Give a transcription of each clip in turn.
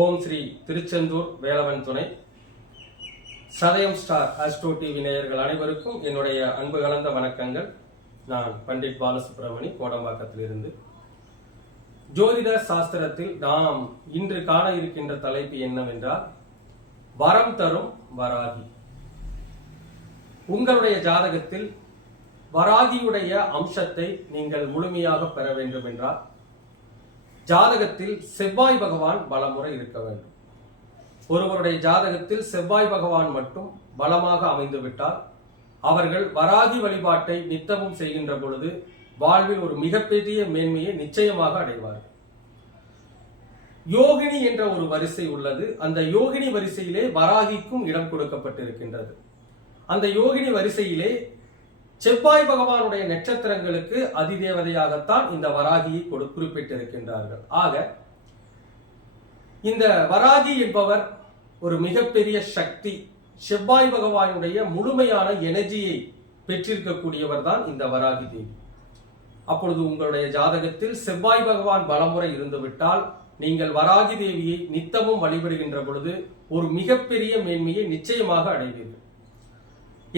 ஓம் ஸ்ரீ திருச்செந்தூர் வேலவன் துணை. சதயம் star astro TV நேயர்கள் அனைவருக்கும் என்னுடைய அன்பு கலந்த வணக்கங்கள். நான் பண்டிட் பாலசுப்ரமணி கோடம்பாக்கத்திலிருந்து. ஜோதிட சாஸ்திரத்தில் நாம் இன்று காண இருக்கின்ற தலைப்பு என்னவென்றால் வரம் தரும் வராகி. உங்களுடைய ஜாதகத்தில் வராகியுடைய அம்சத்தை நீங்கள் முழுமையாக பெற வேண்டும் என்றால் ஜாதகத்தில் செவ்வாய் பகவான் பலமுறை இருக்க வேண்டும். ஒருவருடைய ஜாதகத்தில் செவ்வாய் பகவான் மட்டும் பலமாக அமைந்துவிட்டால் அவர்கள் வராகி வழிபாட்டை நித்தமும் செய்கின்ற பொழுது வாழ்வில் ஒரு மிகப்பெரிய மேன்மையை நிச்சயமாக அடைவார்கள். யோகினி என்ற ஒரு வரிசை உள்ளது. அந்த யோகினி வரிசையிலே வராகிக்கும் இடம் கொடுக்கப்பட்டிருக்கின்றது. அந்த யோகினி வரிசையிலே செவ்வாய் பகவானுடைய நட்சத்திரங்களுக்கு அதிதேவதையாகத்தான் இந்த வராகியை கொடு குறிப்பிட்டிருக்கின்றார்கள். ஆக இந்த வராகி என்பவர் ஒரு மிகப்பெரிய சக்தி. செவ்வாய் பகவானுடைய முழுமையான எனர்ஜியை பெற்றிருக்கக்கூடியவர் தான் இந்த வராகி தேவி. அப்பொழுது உங்களுடைய ஜாதகத்தில் செவ்வாய் பகவான் பலமுறை இருந்துவிட்டால் நீங்கள் வராகி தேவியை நித்தமும் வழிபடுகின்ற பொழுது ஒரு மிகப்பெரிய மேன்மையை நிச்சயமாக அடைவீர்கள்.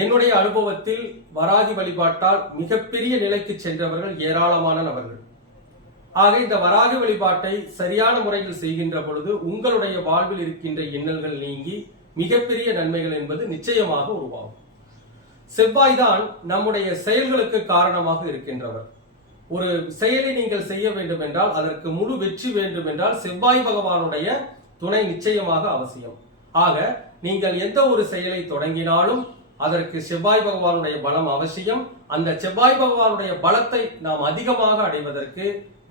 என்னுடைய அனுபவத்தில் வராகி வழிபாட்டால் மிகப்பெரிய நிலைக்கு சென்றவர்கள் ஏராளமான நபர்கள். ஆக இந்த வராகி வழிபாட்டை சரியான முறையில் செய்கின்ற பொழுது உங்களுடைய வாழ்வில் இருக்கின்ற எண்ணல்கள் நீங்கி மிகப்பெரிய நன்மைகள் என்பது நிச்சயமாக உருவாகும். செவ்வாய் தான் நம்முடைய செயல்களுக்கு காரணமாக இருக்கின்றவர். ஒரு செயலை நீங்கள் செய்ய வேண்டும் என்றால் அதற்கு முழு வெற்றி வேண்டும் என்றால் செவ்வாய் பகவானுடைய துணை நிச்சயமாக அவசியம். ஆக நீங்கள் எந்த ஒரு செயலை தொடங்கினாலும் அதற்கு செவ்வாய் பகவானுடைய பலம் அவசியம். அந்த செவ்வாய் பகவானுடைய பலத்தை நாம் அதிகமாக அடைவதற்கு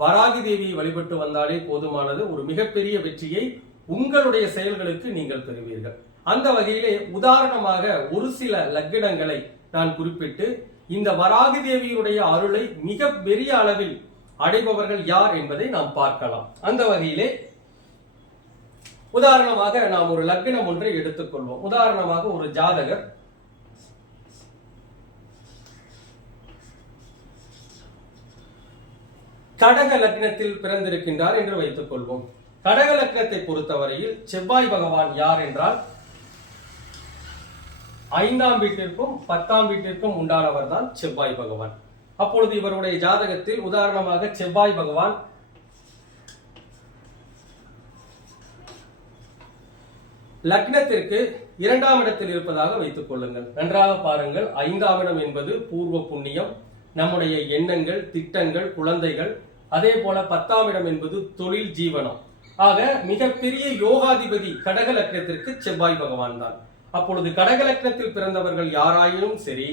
வராகி தேவியை வழிபட்டு வந்தாலே போதுமானது. ஒரு மிகப்பெரிய வெற்றியை உங்களுடைய செயல்களுக்கு நீங்கள் பெறுவீர்கள் அந்த வகையிலே உதாரணமாக ஒரு சில லக்கிடங்களை நான் குறிப்பிட்டு இந்த வராகி தேவியினுடைய அருளை மிக பெரிய அளவில் அடைபவர்கள் யார் என்பதை நாம் பார்க்கலாம். அந்த வகையிலே உதாரணமாக நாம் ஒரு லக்னம் ஒன்றை எடுத்துக்கொள்வோம். உதாரணமாக ஒரு ஜாதகர் கடக லக்னத்தில் பிறந்திருக்கின்றார் என்று வைத்துக் கொள்வோம். கடக லக்னத்தை பொறுத்தவரையில் செவ்வாய் பகவான் யார் என்றால் ஐந்தாம் வீட்டிற்கும் பத்தாம் வீட்டிற்கும் உண்டானவர் தான் செவ்வாய் பகவான். அப்பொழுது இவருடைய ஜாதகத்தில் உதாரணமாக செவ்வாய் பகவான் லக்னத்திற்கு இரண்டாம் இடத்தில் இருப்பதாக வைத்துக் கொள்ளுங்கள். நன்றாக பாருங்கள் ஐந்தாம் இடம் என்பது பூர்வ புண்ணியம். நம்முடைய எண்ணங்கள் திட்டங்கள் குழந்தைகள் அதே போல பத்தாம் இடம் என்பது தொழில் ஜீவனம். ஆக மிகப்பெரிய யோகாதிபதி கடக லக்னத்திற்கு செவ்வாய் பகவான் தான். அப்பொழுது கடக லக்னத்தில் பிறந்தவர்கள் யாராயினும் சரி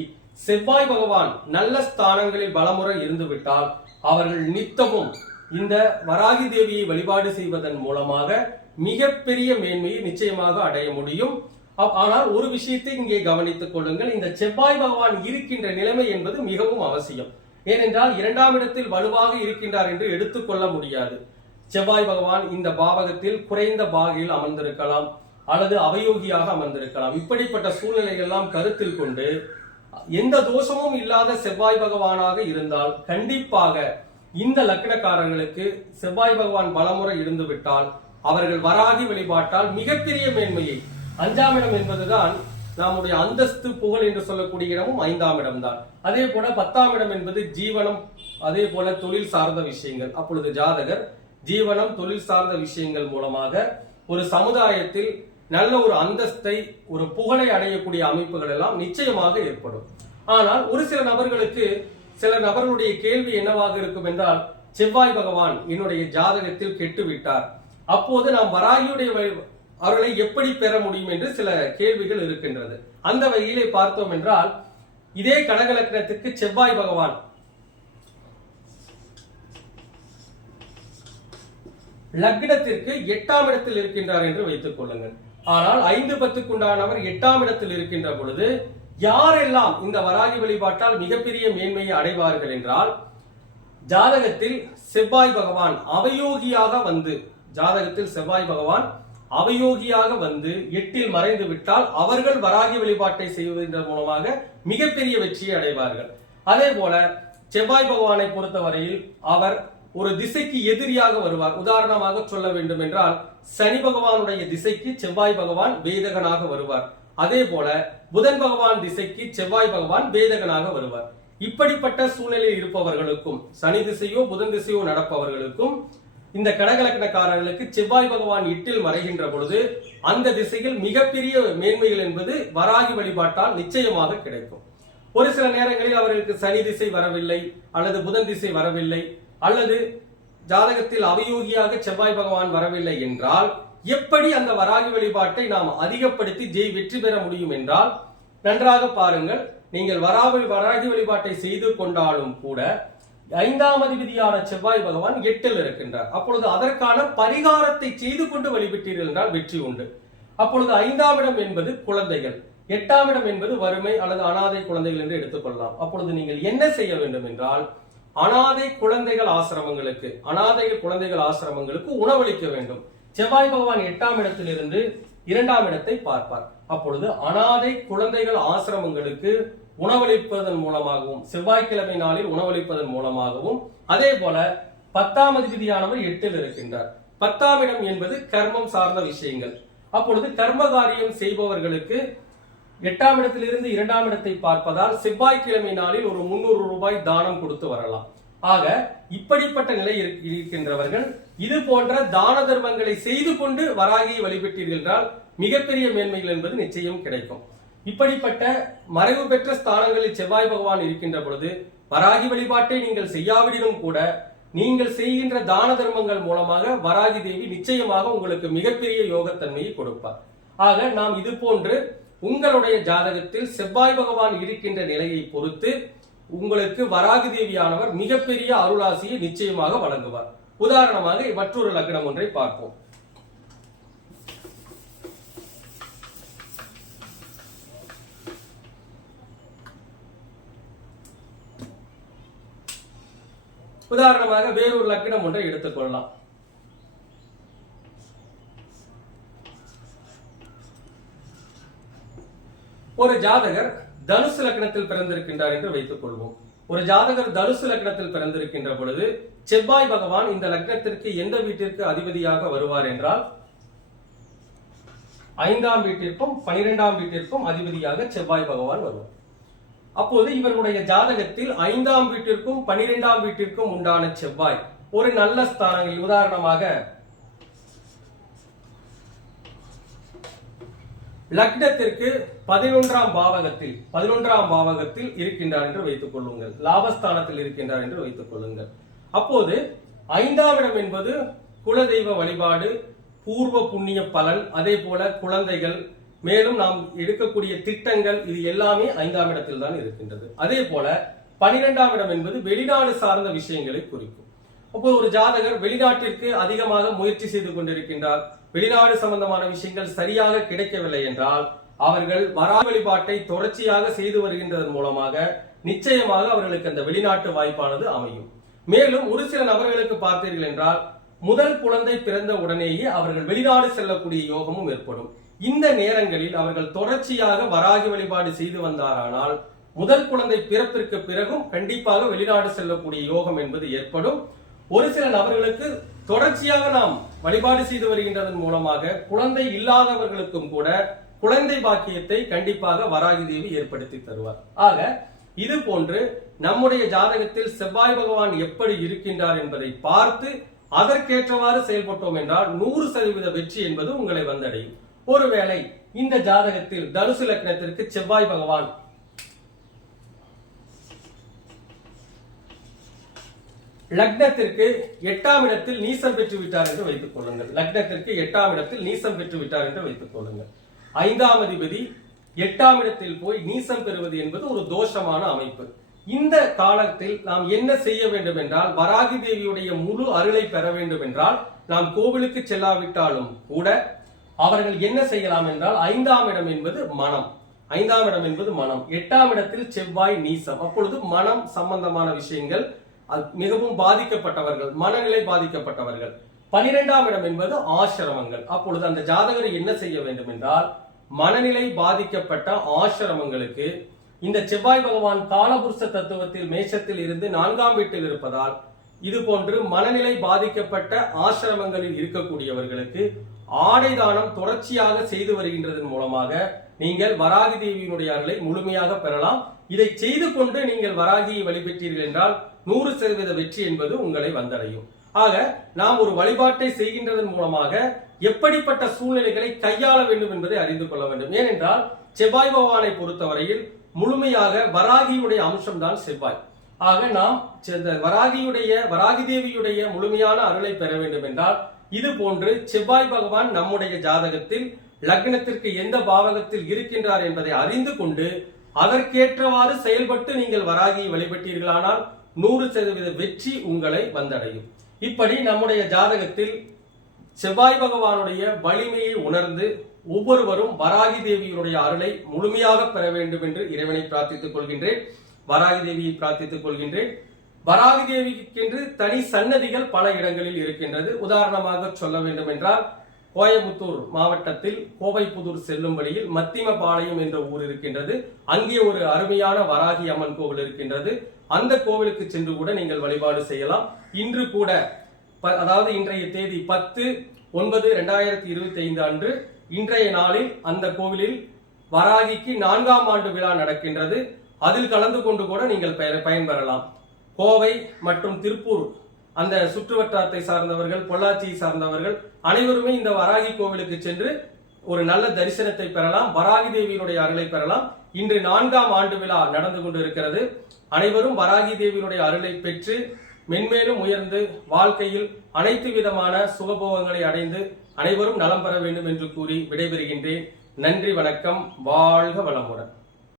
செவ்வாய் பகவான் நல்ல ஸ்தானங்களில் பலமுறை இருந்துவிட்டால் அவர்கள் நித்தமும் இந்த வராகி தேவியை வழிபாடு செய்வதன் மூலமாக மிகப்பெரிய மேன்மையை நிச்சயமாக அடைய முடியும். ஆனால் ஒரு விஷயத்தை இங்கே கவனித்துக் கொள்ளுங்கள். இந்த செவ்வாய் பகவான் இருக்கின்ற நிலைமை என்பது மிகவும் அவசியம். ஏனென்றால் இரண்டாம் இடத்தில் வலுவாக இருக்கின்றார் என்று எடுத்துக்கொள்ள முடியாது. செவ்வாய் பகவான் இந்த பாவகத்தில் குறைந்த பாகையில் அமர்ந்திருக்கலாம் அல்லது அவயோகியாக அமர்ந்திருக்கலாம். இப்படிப்பட்ட சூழ்நிலைகள் எல்லாம் கருத்தில் கொண்டு எந்த தோஷமும் இல்லாத செவ்வாய் பகவானாக இருந்தால் கண்டிப்பாக இந்த லக்னக்காரர்களுக்கு செவ்வாய் பகவான் பலமுறை இருந்து விட்டால் அவர்கள் வராகி வழிபாட்டால் மிகப்பெரிய மேன்மையை அஞ்சாம் இடம் என்பதுதான் நம்முடைய அந்தஸ்து புகழ் என்று சொல்லக்கூடிய இடமும் ஐந்தாம் இடம்தான். அதே போல பத்தாம் இடம் என்பது ஜீவனம் அதே போல தொழில் சார்ந்த விஷயங்கள். அப்பொழுது ஜாதகர் ஜீவனம் தொழில் சார்ந்த விஷயங்கள் மூலமாக ஒரு சமுதாயத்தில் நல்ல ஒரு அந்தஸ்தை ஒரு புகழை அடையக்கூடிய அமைப்புகள் எல்லாம் நிச்சயமாக ஏற்படும். ஆனால் ஒரு சில நபர்களுக்கு சில நபர்களுடைய கேள்வி என்னவாக இருக்கும் என்றால் செவ்வாய் பகவான் என்னுடைய ஜாதகத்தில் கெட்டு விட்டார் அப்போது நாம் வராகியுடைய அவர்களை அருளை எப்படி பெற முடியும் என்று சில கேள்விகள் இருக்கின்றது. அந்த வகையிலே பார்த்தோம் என்றால் இதே கடகலக்கணத்திற்கு செவ்வாய் பகவான் லக்னத்திற்கு எட்டாம் இடத்தில் இருக்கின்றார் என்று வைத்துக் கொள்ளுங்கள். ஆனால் ஐந்து பத்துக்குண்டானவர் எட்டாம் இடத்தில் இருக்கின்ற பொழுது யாரெல்லாம் இந்த வராகி வழிபாட்டால் மிகப்பெரிய மேன்மையை அடைவார்கள் என்றால் ஜாதகத்தில் செவ்வாய் பகவான் அவயோகியாக வந்து ஜாதகத்தில் செவ்வாய் பகவான் அவயோகியாக வந்து எட்டில் மறைந்து விட்டால் அவர்கள் வராகி வழிபாட்டை செய்வதன் மூலமாக மிகப்பெரிய வெற்றியை அடைவார்கள். அதே போல செவ்வாய் பகவானை பொறுத்தவரையில் அவர் ஒரு திசைக்கு எதிரியாக வருவார். உதாரணமாக சொல்ல வேண்டும் என்றால் சனி பகவானுடைய திசைக்கு செவ்வாய் பகவான் வேதகனாக வருவார். அதே போல புதன் பகவான் திசைக்கு செவ்வாய் பகவான் வேதகனாக வருவார். இப்படிப்பட்ட சூழ்நிலையில் இருப்பவர்களுக்கும் சனி திசையோ புதன் திசையோ நடப்பவர்களுக்கும் இந்த கடகலக்கணக்காரர்களுக்கு செவ்வாய் பகவான் இட்டில் மறைகின்ற பொழுது அந்த திசையில் மிகப்பெரிய மேன்மைகள் என்பது வராகி வழிபாட்டால் நிச்சயமாக கிடைக்கும். ஒரு சில நேரங்களில் அவர்களுக்கு சனி திசை வரவில்லை அல்லது புதன் திசை வரவில்லை அல்லது ஜாதகத்தில் அவயோகியாக செவ்வாய் பகவான் வரவில்லை என்றால் எப்படி அந்த வராகி வழிபாட்டை நாம் அதிகப்படுத்தி ஜெய் வெற்றி பெற முடியும் என்றால் நன்றாக பாருங்கள் நீங்கள் வராகி வராகி வழிபாட்டை செய்து கொண்டாலும் கூட ஐந்தாம் அதிபதியான செவ்வாய் பகவான் எட்டில் இருக்கின்றார். அப்பொழுது அதற்கான பரிகாரத்தை செய்து கொண்டு வழிபட்டீர்கள் என்றால் வெற்றி உண்டு. அப்பொழுது ஐந்தாம் இடம் என்பது குழந்தைகள். எட்டாம் இடம் என்பது வறுமை அல்லது அனாதை குழந்தைகள் என்று எடுத்துக்கொள்ளலாம். அப்பொழுது நீங்கள் என்ன செய்ய வேண்டும் என்றால் அனாதை குழந்தைகள் ஆசிரமங்களுக்கு அனாதை குழந்தைகள் ஆசிரமங்களுக்கு உணவளிக்க வேண்டும். செவ்வாய் பகவான் எட்டாம் இடத்திலிருந்து இரண்டாம் இடத்தை பார்ப்பார். அப்பொழுது அனாதை குழந்தைகள் ஆசிரமங்களுக்கு உணவளிப்பதன் மூலமாகவும் செவ்வாய்க்கிழமை நாளில் உணவளிப்பதன் மூலமாகவும் அதே போல பத்தாம் அதிபதியானவர் எட்டில் இருக்கின்றார். பத்தாம் இடம் என்பது கர்மம் சார்ந்த விஷயங்கள். அப்பொழுது கர்மகாரியம் செய்பவர்களுக்கு எட்டாம் இடத்திலிருந்து இரண்டாம் இடத்தை பார்ப்பதால் செவ்வாய்க்கிழமை நாளில் ஒரு முன்னூறு ரூபாய் தானம் கொடுத்து வரலாம். ஆக இப்படிப்பட்ட நிலை இருக்கின்றவர்கள் இது போன்ற தான தர்மங்களை செய்து கொண்டு வராகியை வழிபட்டீர்கள் என்றால் மிகப்பெரிய மேன்மைகள் என்பது நிச்சயம் கிடைக்கும். இப்படிப்பட்ட மறைவு பெற்ற ஸ்தானங்களில் செவ்வாய் பகவான் இருக்கின்ற பொழுது வராகி வழிபாட்டை நீங்கள் செய்யாவிடினும் கூட நீங்கள் செய்கின்ற தான தர்மங்கள் மூலமாக வராகி தேவி நிச்சயமாக உங்களுக்கு மிகப்பெரிய யோகத்தன்மையை கொடுப்பார். ஆக நாம் இது போன்று உங்களுடைய ஜாதகத்தில் செவ்வாய் பகவான் இருக்கின்ற நிலையை பொறுத்து உங்களுக்கு வராகி தேவியானவர் மிகப்பெரிய அருளாசியை நிச்சயமாக வழங்குவார். உதாரணமாக மற்றொரு லக்னம் ஒன்றை பார்ப்போம். உதாரணமாக வேறொரு லக்கணம் ஒன்றை எடுத்துக்கொள்ளலாம் ஒரு ஜாதகர் தனுசு லக்னத்தில் பிறந்திருக்கின்றார் என்று வைத்துக் கொள்வோம். ஒரு ஜாதகர் தனுசு லக்னத்தில் பிறந்திருக்கின்ற பொழுது செவ்வாய் பகவான் இந்த லக்னத்திற்கு எந்த வீட்டிற்கு அதிபதியாக வருவார் என்றால் ஐந்தாம் வீட்டிற்கும் பனிரெண்டாம் வீட்டிற்கும் அதிபதியாக செவ்வாய் பகவான் வருவார். அப்போது இவர்களுடைய ஜாதகத்தில் ஐந்தாம் வீட்டிற்கும் பனிரெண்டாம் வீட்டிற்கும் உண்டான செவ்வாய் ஒரு நல்ல ஸ்தானங்களில் உதாரணமாக லக்னத்திற்கு பதினொன்றாம் பாவகத்தில் பதினொன்றாம் பாவகத்தில் இருக்கின்றார் என்று வைத்துக் கொள்ளுங்கள். லாபஸ்தானத்தில் இருக்கின்றார் என்று வைத்துக் கொள்ளுங்கள். அப்போது ஐந்தாம் இடம் என்பது குலதெய்வ வழிபாடு பூர்வ புண்ணிய பலன் அதே போல குழந்தைகள் மேலும் நாம் எடுக்கக்கூடிய திட்டங்கள் இது எல்லாமே ஐந்தாம் இடத்தில் தான் இருக்கின்றது. அதே போல பனிரெண்டாம் இடம் என்பது வெளிநாடு சார்ந்த விஷயங்களை குறிக்கும். அப்போ ஒரு ஜாதகர் வெளிநாட்டிற்கு அதிகமாக முயற்சி செய்து கொண்டிருக்கின்றார். வெளிநாடு சம்பந்தமான விஷயங்கள் சரியாக கிடைக்கவில்லை என்றால் அவர்கள் வரா வழிபாட்டை தொடர்ச்சியாக செய்து வருகின்றதன் மூலமாக நிச்சயமாக அவர்களுக்கு அந்த வெளிநாட்டு வாய்ப்பானது அமையும். மேலும் ஒரு சில நபர்களுக்கு பார்த்தீர்கள் என்றால் முதல் குழந்தை பிறந்த உடனேயே அவர்கள் வெளிநாடு செல்லக்கூடிய யோகமும் ஏற்படும். இந்த நேரங்களில் அவர்கள் தொடர்ச்சியாக வராகி வழிபாடு செய்து வந்தாரானால் முதல் குழந்தை பிறப்பிற்கு பிறகும் கண்டிப்பாக வெளிநாடு செல்லக்கூடிய யோகம் என்பது ஏற்படும். ஒரு சில நபர்களுக்கு தொடர்ச்சியாக நாம் வழிபாடு செய்து வருகின்றதன் மூலமாக குழந்தை இல்லாதவர்களுக்கும் கூட குழந்தை பாக்கியத்தை கண்டிப்பாக வராகி தேவி ஏற்படுத்தி தருவார். ஆக இது போன்று நம்முடைய ஜாதகத்தில் செவ்வாய் பகவான் எப்படி இருக்கின்றார் என்பதை பார்த்து அதற்கேற்றவாறு செயல்பட்டோம் என்றால் நூறு சதவீத வெற்றி என்பது உங்களை வந்தடையும். ஒருவேளை இந்த ஜாதகத்தில் தனுசு லக்னத்திற்கு செவ்வாய் பகவான் லக்னத்திற்கு எட்டாம் இடத்தில் நீசம் பெற்று விட்டார் என்று வைத்துக் கொள்ளுங்கள். லக்னத்திற்கு எட்டாம் இடத்தில் நீசம் பெற்று விட்டார் என்று வைத்துக் கொள்ளுங்கள். ஐந்தாம் அதிபதி எட்டாம் இடத்தில் போய் நீசம் பெறுவது என்பது ஒரு தோஷமான அமைப்பு. இந்த காலத்தில் நாம் என்ன செய்ய வேண்டும் என்றால் வராகி தேவியுடைய முழு அருளை பெற வேண்டும் என்றால் நாம் கோவிலுக்கு செல்லாவிட்டாலும் கூட அவர்கள் என்ன செய்யலாம் என்றால் ஐந்தாம் இடம் என்பது மனம். ஐந்தாம் இடம் என்பது மனம். எட்டாம் இடத்தில் செவ்வாய் நீசம். அப்பொழுது மனம் சம்பந்தமான விஷயங்கள் அது மிகவும் பாதிக்கப்பட்டவர்கள் மனநிலை பாதிக்கப்பட்டவர்கள். பனிரெண்டாம் இடம் என்பது ஆசிரமங்கள். அப்பொழுது அந்த ஜாதகர் என்ன செய்ய வேண்டும் என்றால் மனநிலை பாதிக்கப்பட்ட ஆசிரமங்களுக்கு இந்த செவ்வாய் பகவான் காலபுருஷ தத்துவத்தில் மேஷத்தில் இருந்து நான்காம் வீட்டில் இருப்பதால் இது போன்று மனநிலை பாதிக்கப்பட்ட ஆசிரமங்களில் இருக்கக்கூடியவர்களுக்கு ஆடை தானம் தொடர்ச்சியாக செய்து வருகின்றதன் மூலமாக நீங்கள் வராகி தேவியினுடைய அருளை முழுமையாக பெறலாம். இதை செய்து கொண்டு நீங்கள் வராகியை வழிபெற்றீர்கள் என்றால் நூறு சதவீத வெற்றி என்பது உங்களை வந்தடையும். ஆக நாம் ஒரு வழிபாட்டை செய்கின்றதன் மூலமாக எப்படிப்பட்ட சூழ்நிலைகளை கையாள வேண்டும் என்பதை அறிந்து கொள்ள வேண்டும். ஏனென்றால் செவ்வாய் பகவானை பொறுத்தவரையில் முழுமையாக வராகியுடைய அம்சம்தான் செவ்வாய். ஆக நாம் வராகியுடைய வராகி தேவியுடைய முழுமையான அருளை பெற வேண்டும் என்றால் இது போன்று செவ்வாய் பகவான் நம்முடைய ஜாதகத்தில் லக்னத்திற்கு எந்த பாவகத்தில் இருக்கின்றார் என்பதை அறிந்து கொண்டு அதற்கேற்றவாறு செயல்பட்டு நீங்கள் வராகியை வழிபட்டீர்களானால் நூறு சதவீத வெற்றி உங்களை வந்தடையும். இப்படி நம்முடைய ஜாதகத்தில் செவ்வாய் பகவானுடைய வலிமையை உணர்ந்து ஒவ்வொருவரும் வராகி தேவியினுடைய அருளை முழுமையாக பெற வேண்டும் என்று இறைவனை பிரார்த்தித்துக் கொள்கின்றேன். வராகி தேவியை பிரார்த்தித்துக் கொள்கின்றேன். வராகி தேவிக்கென்று தனி சன்னதிகள் பல இடங்களில் இருக்கின்றது. உதாரணமாக சொல்ல வேண்டும் என்றால் கோயம்புத்தூர் மாவட்டத்தில் கோவைப்புதூர் செல்லும் வழியில் மத்திமபாளையம் என்ற ஊர் இருக்கின்றது. அங்கே ஒரு அருமையான வராகி அம்மன் கோவில் இருக்கின்றது. அந்த கோவிலுக்கு சென்று கூட நீங்கள் வழிபாடு செய்யலாம். இன்று கூட ப- அதாவது இன்றைய தேதி பத்து ஒன்பது ரெண்டாயிரத்தி இருபத்தி ஐந்து அன்று இன்றைய நாளில் அந்த கோவிலில் வராகிக்கு நான்காம் ஆண்டு விழா நடக்கின்றது. அதில் கலந்து கொண்டு கூட நீங்கள் பயன்பெறலாம். கோவை மற்றும் திருப்பூர் அந்த சுற்றுவட்டாரத்தை சார்ந்தவர்கள் பொள்ளாச்சியை சார்ந்தவர்கள் அனைவருமே இந்த வராகி கோவிலுக்கு சென்று ஒரு நல்ல தரிசனத்தை பெறலாம் வராகி தேவியினுடைய அருளை பெறலாம். இன்று நான்காம் ஆண்டு விழா நடந்து கொண்டு இருக்கிறது அனைவரும் வராகி தேவியினுடைய அருளை பெற்று மென்மேலும் உயர்ந்து வாழ்க்கையில் அனைத்து விதமான சுகபோகங்களை அடைந்து அனைவரும் நலம் பெற வேண்டும் என்று கூறி விடைபெறுகின்றேன். நன்றி வணக்கம் வாழ்க வளமுடன்.